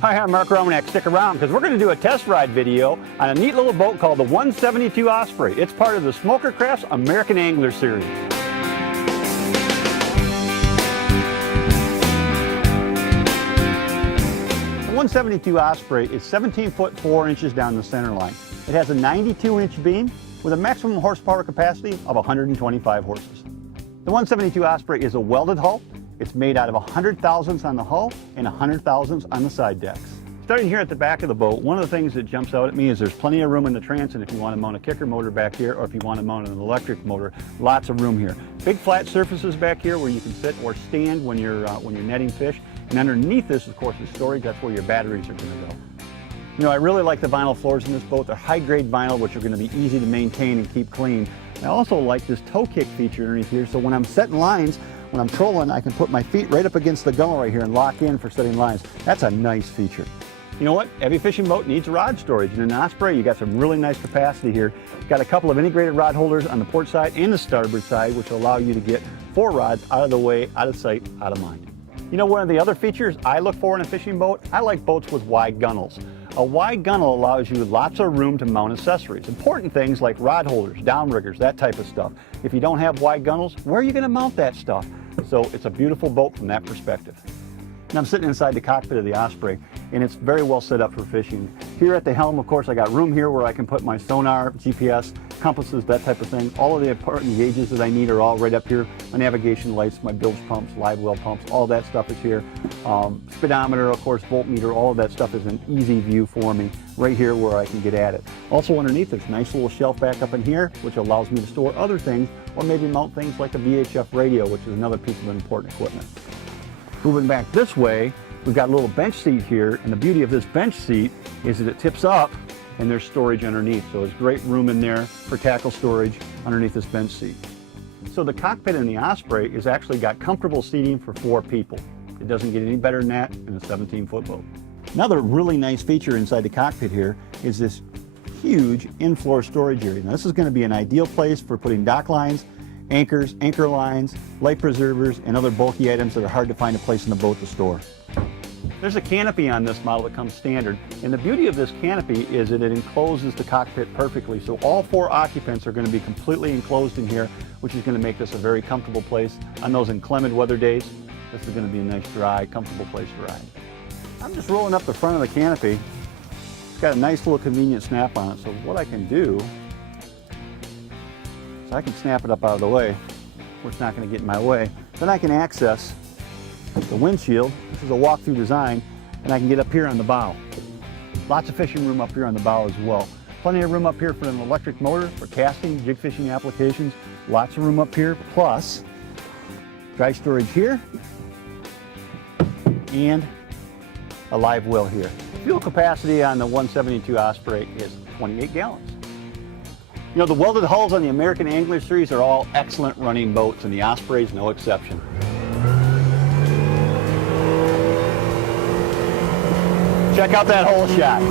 Hi, I'm Mark Romanek. Stick around because we're going to do a test ride video on a neat little boat called the 172 Osprey. It's part of the Smokercraft American Angler Series. The 172 Osprey is 17 foot 4 inches down the center line. It has a 92-inch beam with a maximum horsepower capacity of 125 horses. The 172 Osprey is a welded hull. It's made out of 100 thousandths on the hull and 100 thousandths on the side decks. Starting here at the back of the boat, one of the things that jumps out at me is there's plenty of room in the transom if you want to mount a kicker motor back here, or if you want to mount an electric motor, lots of room here. Big flat surfaces back here where you can sit or stand when you're netting fish. And underneath this, of course, is storage. That's where your batteries are going to go. You know, I really like the vinyl floors in this boat. They're high-grade vinyl, which are going to be easy to maintain and keep clean. I also like this toe kick feature underneath here, so when I'm setting lines, when I'm trolling, I can put my feet right up against the gunnel right here and lock in for setting lines. That's a nice feature. You know what? Every fishing boat needs rod storage. And in an Osprey, you got some really nice capacity here. Got a couple of integrated rod holders on the port side and the starboard side, which will allow you to get 4 rods out of the way, out of sight, out of mind. You know, one of the other features I look for in a fishing boat, I like boats with wide gunnels. A wide gunnel allows you lots of room to mount accessories. Important things like rod holders, downriggers, that type of stuff. If you don't have wide gunnels, where are you going to mount that stuff? So it's a beautiful boat from that perspective. And I'm sitting inside the cockpit of the Osprey, and it's very well set up for fishing. Here at the helm, of course, I got room here where I can put my sonar, GPS, compasses, that type of thing. All of the important gauges that I need are all right up here. My navigation lights, my bilge pumps, live well pumps, all that stuff is here. Speedometer, of course, voltmeter, all of that stuff is an easy view for me right here where I can get at it. Also underneath, there's a nice little shelf back up in here, which allows me to store other things, or maybe mount things like a VHF radio, which is another piece of important equipment. Moving back this way, we've got a little bench seat here, and the beauty of this bench seat is that it tips up and there's storage underneath. So there's great room in there for tackle storage underneath this bench seat. So the cockpit in the Osprey has actually got comfortable seating for 4 people. It doesn't get any better than that in a 17-foot boat. Another really nice feature inside the cockpit here is this huge in-floor storage area. Now this is going to be an ideal place for putting dock lines, anchors, anchor lines, life preservers, and other bulky items that are hard to find a place in the boat to store. There's a canopy on this model that comes standard, and the beauty of this canopy is that it encloses the cockpit perfectly. So all 4 occupants are going to be completely enclosed in here, which is going to make this a very comfortable place. On those inclement weather days, this is going to be a nice, dry, comfortable place to ride. I'm just rolling up the front of the canopy. It's got a nice little convenient snap on it, so what I can do is I can snap it up out of the way where it's not going to get in my way. Then I can access the windshield. This is a walk-through design, and I can get up here on the bow. Lots of fishing room up here on the bow as well. Plenty of room up here for an electric motor, for casting, jig fishing applications. Lots of room up here, plus dry storage here and a live well here. Fuel capacity on the 172 Osprey is 28 gallons. You know, the welded hulls on the American Angler Series are all excellent running boats, and the Osprey is no exception. Check out that hole shot.